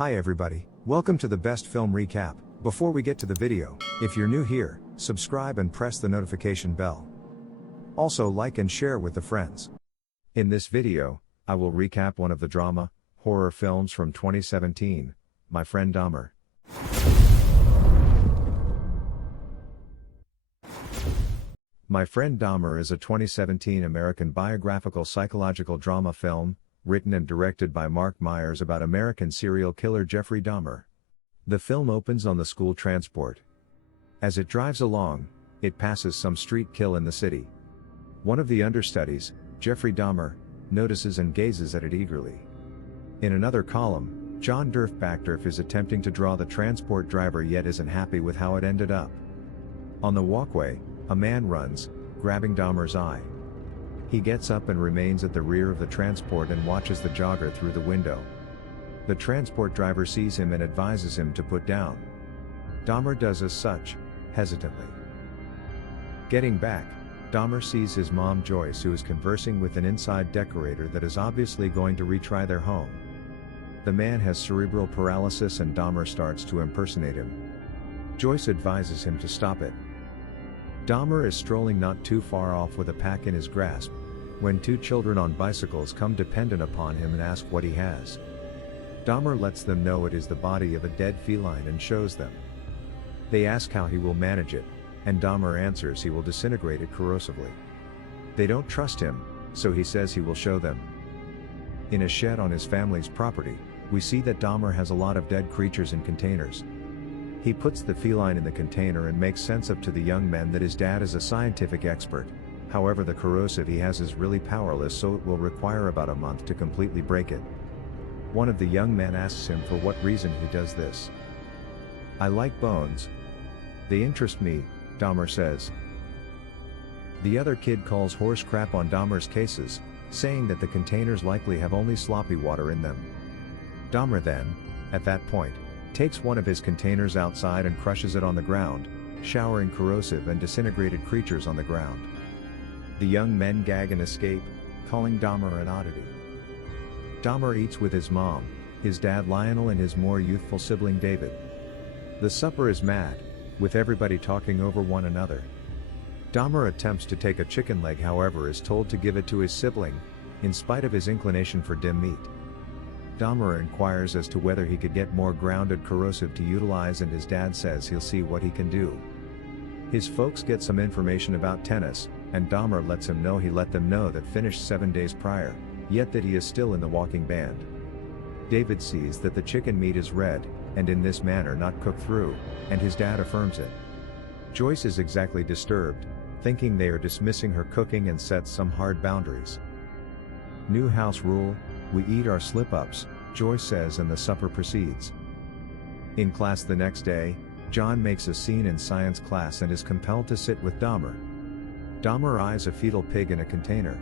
Hi everybody, welcome to the Best Film Recap. Before we get to the video, if you're new here, subscribe and press the notification bell. Also like and share with the friends. In this video, I will recap one of the drama, horror films from 2017, My Friend Dahmer. My Friend Dahmer is a 2017 American biographical psychological drama film, written and directed by Mark Myers about American serial killer Jeffrey Dahmer. The film opens on the school transport. As it drives along, it passes some street kill in the city. One of the understudies, Jeffrey Dahmer, notices and gazes at it eagerly. In another column, John Backdorf is attempting to draw the transport driver yet isn't happy with how it ended up. On the walkway, a man runs, grabbing Dahmer's eye. He gets up and remains at the rear of the transport and watches the jogger through the window. The transport driver sees him and advises him to put down. Dahmer does as such, hesitantly. Getting back, Dahmer sees his mom Joyce, who is conversing with an inside decorator that is obviously going to retry their home. The man has cerebral paralysis and Dahmer starts to impersonate him. Joyce advises him to stop it. Dahmer is strolling not too far off with a pack in his grasp, when two children on bicycles come dependent upon him and ask what he has. Dahmer lets them know it is the body of a dead feline and shows them. They ask how he will manage it, and Dahmer answers he will disintegrate it corrosively. They don't trust him, so he says he will show them. In a shed on his family's property, we see that Dahmer has a lot of dead creatures in containers. He puts the feline in the container and makes sense of to the young men that his dad is a scientific expert. However, the corrosive he has is really powerless, so it will require about a month to completely break it. One of the young men asks him for what reason he does this. "I like bones. They interest me," Dahmer says. The other kid calls horse crap on Dahmer's cases, saying that the containers likely have only sloppy water in them. Dahmer then, at that point, takes one of his containers outside and crushes it on the ground, showering corrosive and disintegrated creatures on the ground. The young men gag and escape, calling Dahmer an oddity. Dahmer eats with his mom, his dad Lionel and his more youthful sibling David. The supper is mad, with everybody talking over one another. Dahmer attempts to take a chicken leg, however is told to give it to his sibling, in spite of his inclination for dim meat. Dahmer inquires as to whether he could get more grounded corrosive to utilize, and his dad says he'll see what he can do. His folks get some information about tennis, and Dahmer lets him know he let them know that finished 7 days prior, yet that he is still in the walking band. David sees that the chicken meat is red, and in this manner not cooked through, and his dad affirms it. Joyce is exactly disturbed, thinking they are dismissing her cooking, and sets some hard boundaries. "New house rule, we eat our slip-ups," Joyce says, and the supper proceeds. In class the next day, John makes a scene in science class and is compelled to sit with Dahmer. Dahmer eyes a fetal pig in a container.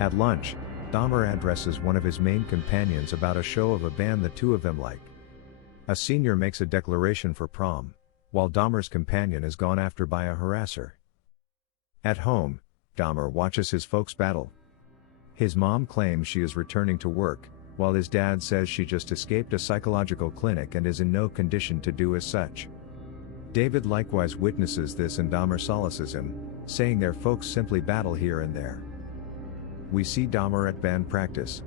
At lunch, Dahmer addresses one of his main companions about a show of a band the two of them like. A senior makes a declaration for prom, while Dahmer's companion is gone after by a harasser. At home, Dahmer watches his folks battle. His mom claims she is returning to work, while his dad says she just escaped a psychological clinic and is in no condition to do as such. David likewise witnesses this, and Dahmer solaces him, saying their folks simply battle here and there. We see Dahmer at band practice.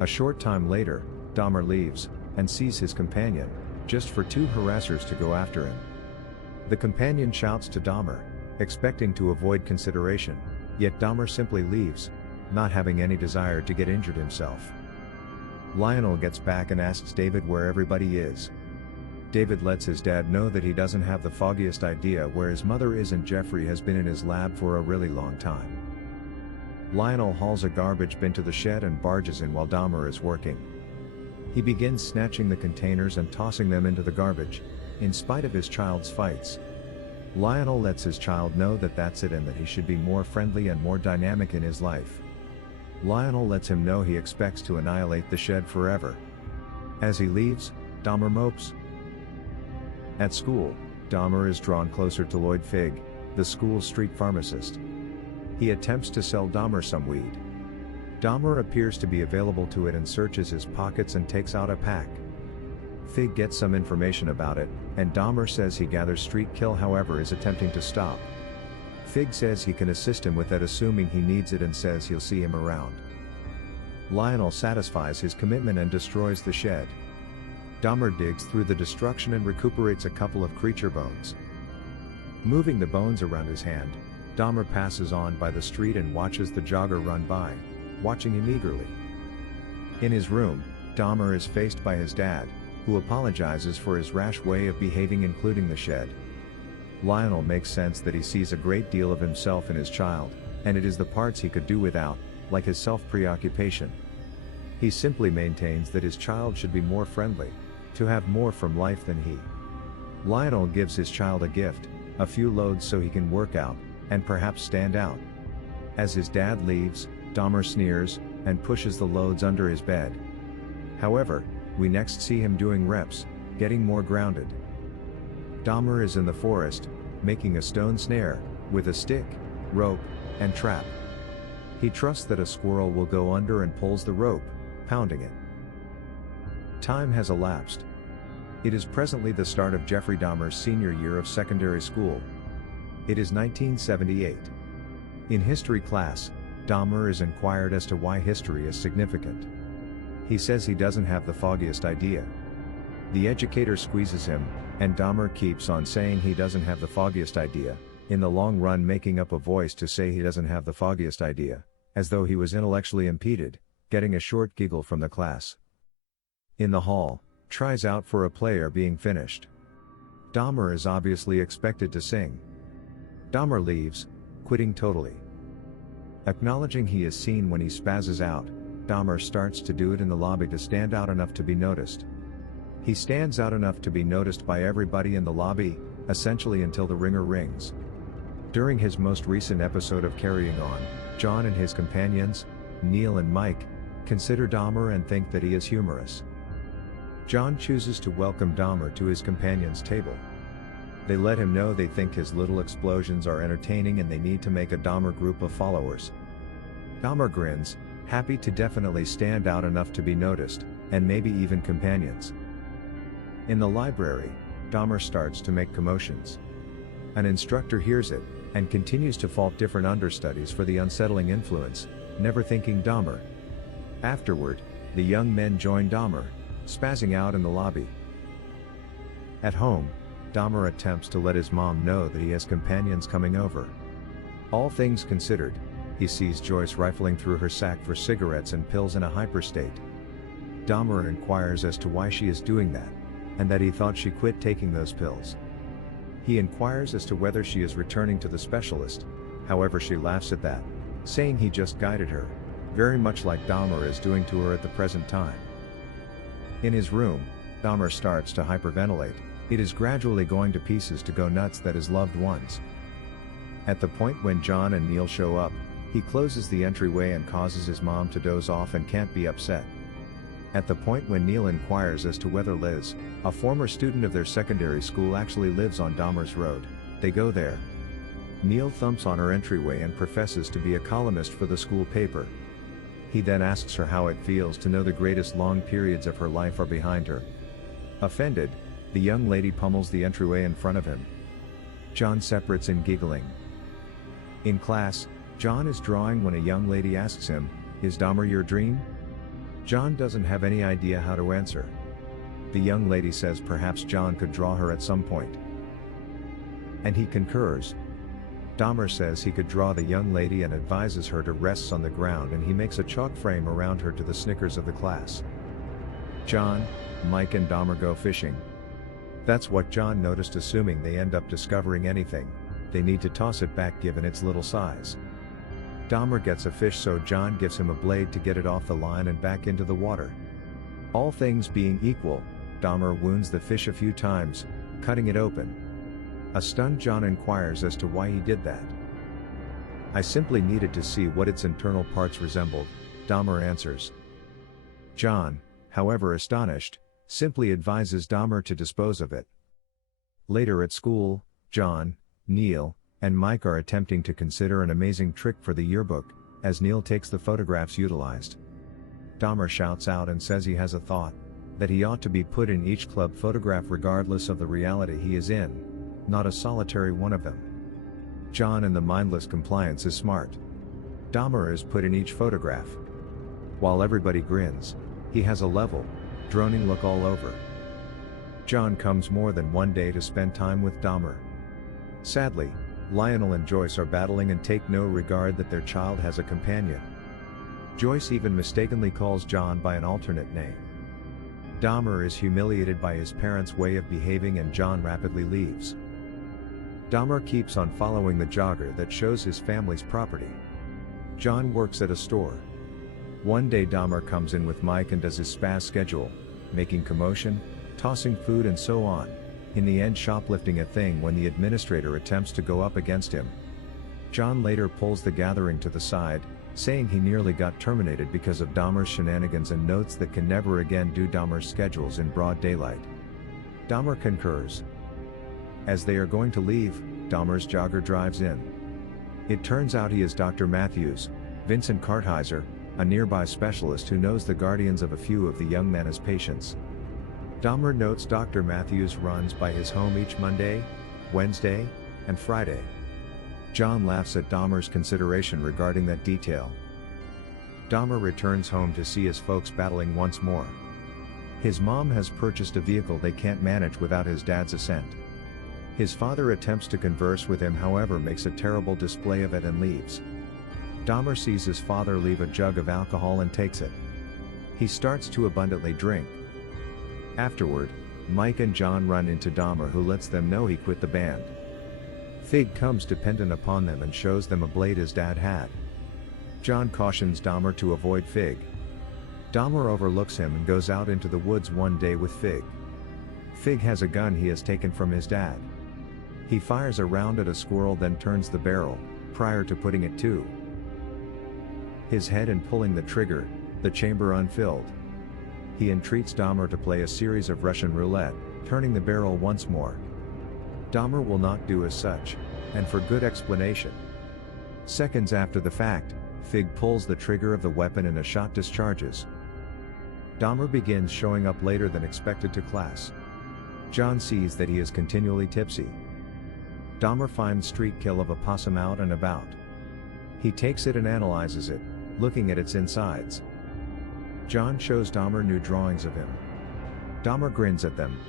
A short time later, Dahmer leaves, and sees his companion, just for two harassers to go after him. The companion shouts to Dahmer, expecting to avoid consideration, yet Dahmer simply leaves, not having any desire to get injured himself. Lionel gets back and asks David where everybody is. David lets his dad know that he doesn't have the foggiest idea where his mother is, and Jeffrey has been in his lab for a really long time. Lionel hauls a garbage bin to the shed and barges in while Dahmer is working. He begins snatching the containers and tossing them into the garbage, in spite of his child's fights. Lionel lets his child know that that's it and that he should be more friendly and more dynamic in his life. Lionel lets him know he expects to annihilate the shed forever. As he leaves, Dahmer mopes. At school, Dahmer is drawn closer to Lloyd Figg, the school's street pharmacist. He attempts to sell Dahmer some weed. Dahmer appears to be available to it and searches his pockets and takes out a pack. Fig gets some information about it, and Dahmer says he gathers street kill, however is attempting to stop. Fig says he can assist him with that, assuming he needs it, and says he'll see him around. Lionel satisfies his commitment and destroys the shed. Dahmer digs through the destruction and recuperates a couple of creature bones. Moving the bones around his hand, Dahmer passes on by the street and watches the jogger run by, watching him eagerly. In his room, Dahmer is faced by his dad, who apologizes for his rash way of behaving, including the shed. Lionel makes sense that he sees a great deal of himself in his child, and it is the parts he could do without, like his self-preoccupation. He simply maintains that his child should be more friendly, to have more from life than he. Lionel gives his child a gift, a few loads so he can work out, and perhaps stand out. As his dad leaves, Dahmer sneers, and pushes the loads under his bed. However, we next see him doing reps, getting more grounded. Dahmer is in the forest, making a stone snare, with a stick, rope, and trap. He trusts that a squirrel will go under and pulls the rope, pounding it. Time has elapsed. It is presently the start of Jeffrey Dahmer's senior year of secondary school. It is 1978. In history class, Dahmer is inquired as to why history is significant. He says he doesn't have the foggiest idea. The educator squeezes him, and Dahmer keeps on saying he doesn't have the foggiest idea, in the long run making up a voice to say he doesn't have the foggiest idea, as though he was intellectually impeded, getting a short giggle from the class. In the hall, tries out for a play are being finished. Dahmer is obviously expected to sing. Dahmer leaves, quitting totally. Acknowledging he is seen when he spazzes out, Dahmer starts to do it in the lobby to stand out enough to be noticed. He stands out enough to be noticed by everybody in the lobby, essentially until the ringer rings. During his most recent episode of Carrying On, John and his companions, Neil and Mike, consider Dahmer and think that he is humorous. John chooses to welcome Dahmer to his companions' table. They let him know they think his little explosions are entertaining and they need to make a Dahmer group of followers. Dahmer grins, happy to definitely stand out enough to be noticed, and maybe even companions. In the library, Dahmer starts to make commotions. An instructor hears it, and continues to fault different understudies for the unsettling influence, never thinking Dahmer. Afterward, the young men join Dahmer, spazzing out in the lobby. At home, Dahmer attempts to let his mom know that he has companions coming over. All things considered, he sees Joyce rifling through her sack for cigarettes and pills in a hyperstate. Dahmer inquires as to why she is doing that, and that he thought she quit taking those pills. He inquires as to whether she is returning to the specialist, however she laughs at that, saying he just guided her, very much like Dahmer is doing to her at the present time. In his room, Dahmer starts to hyperventilate. It is gradually going to pieces to go nuts that his loved ones. At the point when John and Neil show up, he closes the entryway and causes his mom to doze off and can't be upset. At the point when Neil inquires as to whether Liz, a former student of their secondary school, actually lives on Dahmer's road, they go there. Neil thumps on her entryway and professes to be a columnist for the school paper. He then asks her how it feels to know the greatest long periods of her life are behind her. Offended, the young lady pummels the entryway in front of him. John separates in giggling. In class, John is drawing when a young lady asks him, "Is Dahmer your dream?" John doesn't have any idea how to answer. The young lady says perhaps John could draw her at some point. And he concurs. Dahmer says he could draw the young lady and advises her to rest on the ground, and he makes a chalk frame around her to the snickers of the class. John, Mike and Dahmer go fishing. That's what John noticed, assuming they end up discovering anything. They need to toss it back given its little size. Dahmer gets a fish, so John gives him a blade to get it off the line and back into the water. All things being equal, Dahmer wounds the fish a few times, cutting it open. A stunned John inquires as to why he did that. "I simply needed to see what its internal parts resembled," Dahmer answers. John, however astonished, simply advises Dahmer to dispose of it. Later at school, John, Neil, and Mike are attempting to consider an amazing trick for the yearbook, as Neil takes the photographs utilized. Dahmer shouts out and says he has a thought, that he ought to be put in each club photograph regardless of the reality he is in, not a solitary one of them. John in the mindless compliance is smart. Dahmer is put in each photograph. While everybody grins, he has a level, droning look all over. John comes more than one day to spend time with Dahmer. Sadly, Lionel and Joyce are battling and take no regard that their child has a companion. Joyce even mistakenly calls John by an alternate name. Dahmer is humiliated by his parents' way of behaving and John rapidly leaves. Dahmer keeps on following the jogger that shows his family's property. John works at a store. One day Dahmer comes in with Mike and does his spaz schedule, making commotion, tossing food and so on, in the end shoplifting a thing when the administrator attempts to go up against him. John later pulls the gathering to the side, saying he nearly got terminated because of Dahmer's shenanigans and notes that can never again do Dahmer's schedules in broad daylight. Dahmer concurs. As they are going to leave, Dahmer's jogger drives in. It turns out he is Dr. Matthews, Vincent Kartheiser, a nearby specialist who knows the guardians of a few of the young men as patients. Dahmer notes Dr. Matthews runs by his home each Monday, Wednesday, and Friday. John laughs at Dahmer's consideration regarding that detail. Dahmer returns home to see his folks battling once more. His mom has purchased a vehicle they can't manage without his dad's assent. His father attempts to converse with him, however makes a terrible display of it and leaves. Dahmer sees his father leave a jug of alcohol and takes it. He starts to abundantly drink. Afterward, Mike and John run into Dahmer, who lets them know he quit the band. Fig comes dependent upon them and shows them a blade his dad had. John cautions Dahmer to avoid Fig. Dahmer overlooks him and goes out into the woods one day with Fig. Fig has a gun he has taken from his dad. He fires a round at a squirrel, then turns the barrel, prior to putting it to his head and pulling the trigger, the chamber unfilled. He entreats Dahmer to play a series of Russian roulette, turning the barrel once more. Dahmer will not do as such, and for good explanation. Seconds after the fact, Fig pulls the trigger of the weapon and a shot discharges. Dahmer begins showing up later than expected to class. John sees that he is continually tipsy. Dahmer finds street kill of a possum out and about. He takes it and analyzes it, looking at its insides. John shows Dahmer new drawings of him. Dahmer grins at them.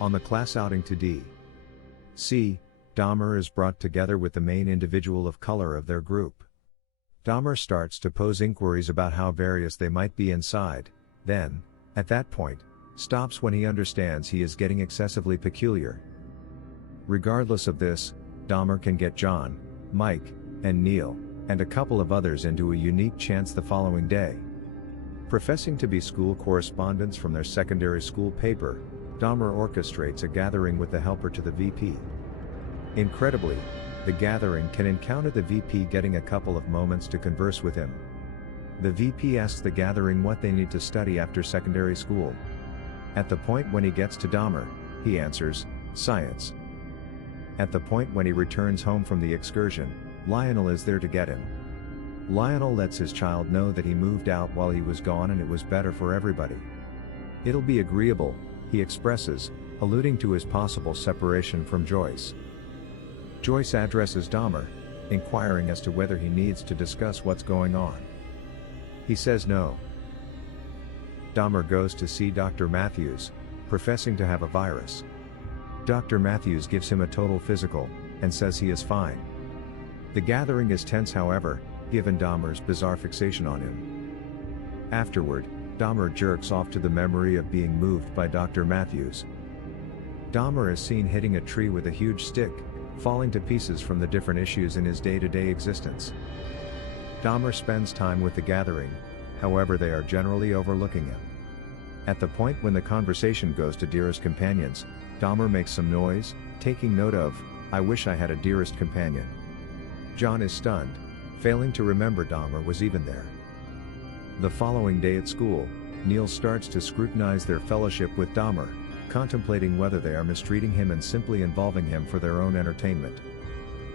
On the class outing to D.C., Dahmer is brought together with the main individual of color of their group. Dahmer starts to pose inquiries about how various they might be inside, then, at that point, stops when he understands he is getting excessively peculiar. Regardless of this, Dahmer can get John, Mike, and Neil, and a couple of others into a unique chance the following day. Professing to be school correspondents from their secondary school paper, Dahmer orchestrates a gathering with the helper to the VP. Incredibly, the gathering can encounter the VP getting a couple of moments to converse with him. The VP asks the gathering what they need to study after secondary school. At the point when he gets to Dahmer, he answers, science. At the point when he returns home from the excursion, Lionel is there to get him. Lionel lets his child know that he moved out while he was gone and it was better for everybody. It'll be agreeable, he expresses, alluding to his possible separation from Joyce. Joyce addresses Dahmer, inquiring as to whether he needs to discuss what's going on. He says no. Dahmer goes to see Dr. Matthews, professing to have a virus. Dr. Matthews gives him a total physical, and says he is fine. The gathering is tense, however, given Dahmer's bizarre fixation on him. Afterward, Dahmer jerks off to the memory of being moved by Dr. Matthews. Dahmer is seen hitting a tree with a huge stick, falling to pieces from the different issues in his day-to-day existence. Dahmer spends time with the gathering, however they are generally overlooking him. At the point when the conversation goes to dearest companions, Dahmer makes some noise, taking note of, I wish I had a dearest companion. John is stunned, failing to remember Dahmer was even there. The following day at school, Neil starts to scrutinize their fellowship with Dahmer, contemplating whether they are mistreating him and simply involving him for their own entertainment.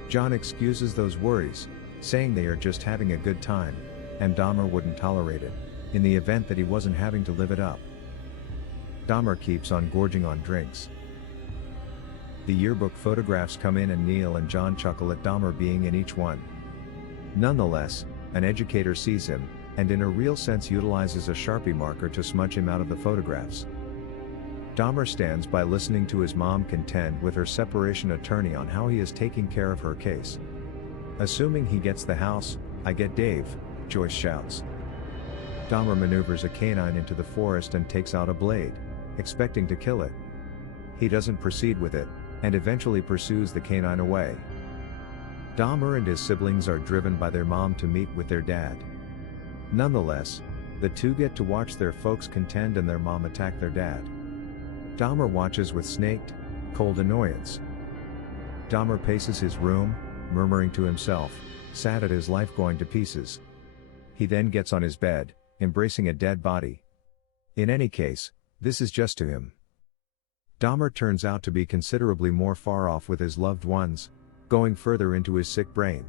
John excuses those worries, saying they are just having a good time, and Dahmer wouldn't tolerate it, in the event that he wasn't having to live it up. Dahmer keeps on gorging on drinks. The yearbook photographs come in and Neil and John chuckle at Dahmer being in each one. Nonetheless, an educator sees him, and in a real sense utilizes a Sharpie marker to smudge him out of the photographs. Dahmer stands by listening to his mom contend with her separation attorney on how he is taking care of her case. Assuming he gets the house, I get Dave, Joyce shouts. Dahmer maneuvers a canine into the forest and takes out a blade, expecting to kill it. He doesn't proceed with it, and eventually pursues the canine away. Dahmer and his siblings are driven by their mom to meet with their dad. Nonetheless, the two get to watch their folks contend and their mom attack their dad. Dahmer watches with snaked, cold annoyance. Dahmer paces his room, murmuring to himself, sad at his life going to pieces. He then gets on his bed, embracing a dead body. In any case, this is just to him. Dahmer turns out to be considerably more far off with his loved ones, going further into his sick brain.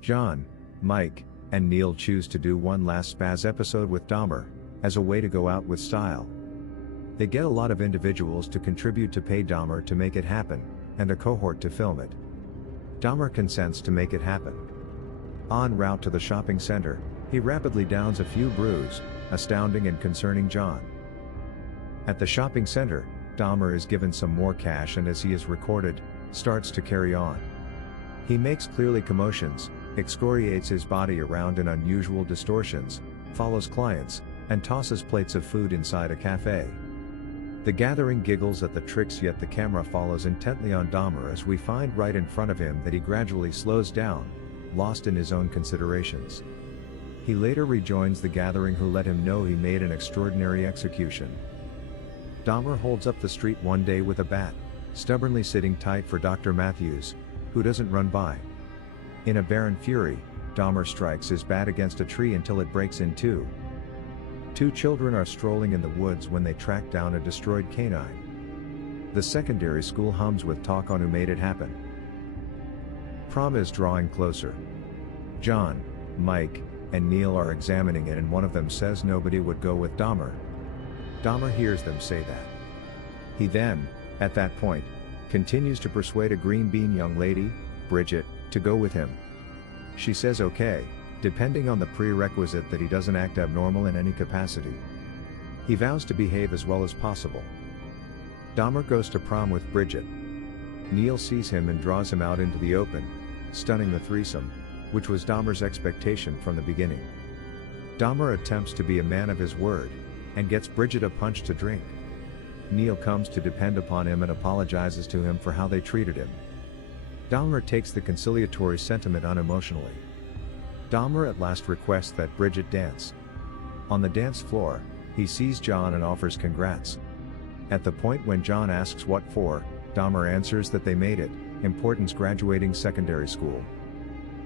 John, Mike, and Neil choose to do one last spaz episode with Dahmer, as a way to go out with style. They get a lot of individuals to contribute to pay Dahmer to make it happen, and a cohort to film it. Dahmer consents to make it happen. En route to the shopping center, he rapidly downs a few brews, astounding and concerning John. At the shopping center, Dahmer is given some more cash and as he is recorded, starts to carry on. He makes clearly commotions, excoriates his body around in unusual distortions, follows clients, and tosses plates of food inside a cafe. The gathering giggles at the tricks, yet the camera follows intently on Dahmer as we find right in front of him that he gradually slows down, lost in his own considerations. He later rejoins the gathering who let him know he made an extraordinary execution. Dahmer holds up the street one day with a bat, stubbornly sitting tight for Dr. Matthews, who doesn't run by. In a barren fury, Dahmer strikes his bat against a tree until it breaks in two. Two children are strolling in the woods when they track down a destroyed canine. The secondary school hums with talk on who made it happen. Prom is drawing closer. John, Mike, and Neil are examining it and one of them says nobody would go with Dahmer. Dahmer hears them say that. He then, at that point, continues to persuade a green bean young lady, Bridget, to go with him. She says okay, depending on the prerequisite that he doesn't act abnormal in any capacity. He vows to behave as well as possible. Dahmer goes to prom with Bridget. Neil sees him and draws him out into the open, stunning the threesome, which was Dahmer's expectation from the beginning. Dahmer attempts to be a man of his word, and gets Bridget a punch to drink. Neil comes to depend upon him and apologizes to him for how they treated him. Dahmer takes the conciliatory sentiment unemotionally. Dahmer at last requests that Bridget dance. On the dance floor, he sees John and offers congrats. At the point when John asks what for, Dahmer answers that they made it, importance graduating secondary school.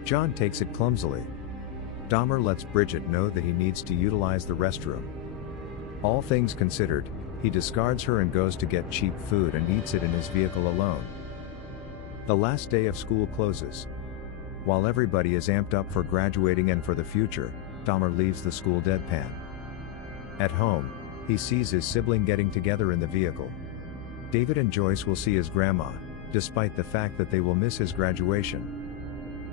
John takes it clumsily. Dahmer lets Bridget know that he needs to utilize the restroom. All things considered, he discards her and goes to get cheap food and eats it in his vehicle alone. The last day of school closes. While everybody is amped up for graduating and for the future, Dahmer leaves the school deadpan. At home, he sees his sibling getting together in the vehicle. David and Joyce will see his grandma, despite the fact that they will miss his graduation.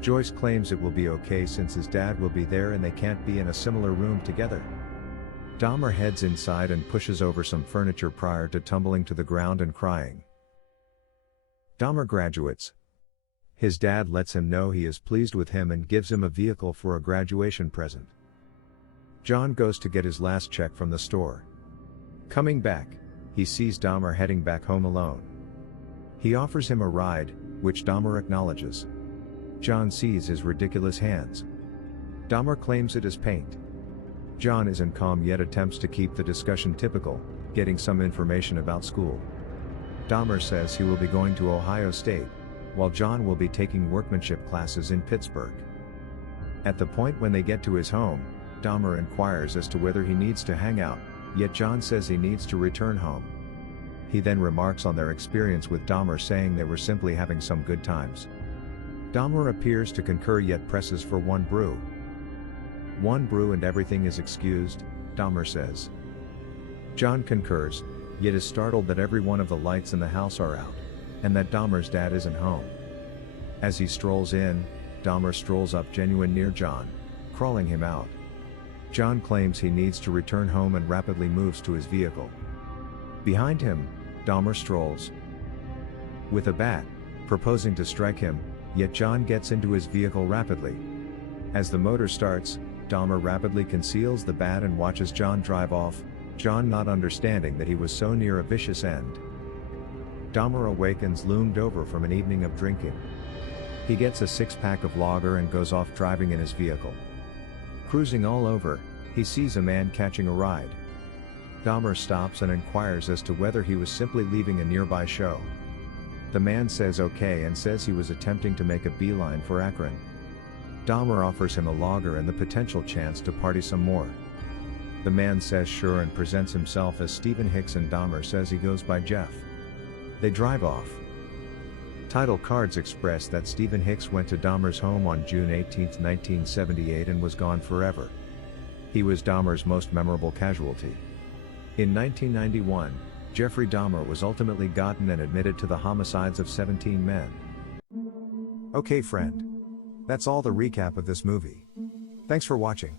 Joyce claims it will be okay since his dad will be there and they can't be in a similar room together. Dahmer heads inside and pushes over some furniture prior to tumbling to the ground and crying. Dahmer graduates. His dad lets him know he is pleased with him and gives him a vehicle for a graduation present. John goes to get his last check from the store. Coming back, he sees Dahmer heading back home alone. He offers him a ride, which Dahmer acknowledges. John sees his ridiculous hands. Dahmer claims it is paint. John isn't calm yet attempts to keep the discussion typical, getting some information about school. Dahmer says he will be going to Ohio State, while John will be taking workmanship classes in Pittsburgh. At the point when they get to his home, Dahmer inquires as to whether he needs to hang out, yet John says he needs to return home. He then remarks on their experience with Dahmer saying they were simply having some good times. Dahmer appears to concur yet presses for one brew. One brew and everything is excused, Dahmer says. John concurs, yet is startled that every one of the lights in the house are out, and that Dahmer's dad isn't home. As he strolls in, Dahmer strolls up genuine near John, crawling him out. John claims he needs to return home and rapidly moves to his vehicle. Behind him, Dahmer strolls with a bat, proposing to strike him, yet John gets into his vehicle rapidly. As the motor starts, Dahmer rapidly conceals the bat and watches John drive off, John not understanding that he was so near a vicious end. Dahmer awakens loomed over from an evening of drinking. He gets a six-pack of lager and goes off driving in his vehicle. Cruising all over, he sees a man catching a ride. Dahmer stops and inquires as to whether he was simply leaving a nearby show. The man says okay and says he was attempting to make a beeline for Akron. Dahmer offers him a lager and the potential chance to party some more. The man says sure and presents himself as Stephen Hicks, and Dahmer says he goes by Jeff. They drive off. Title cards express that Stephen Hicks went to Dahmer's home on June 18, 1978 and was gone forever. He was Dahmer's most memorable casualty. In 1991, Jeffrey Dahmer was ultimately gotten and admitted to the homicides of 17 men. Okay friend. That's all the recap of this movie. Thanks for watching.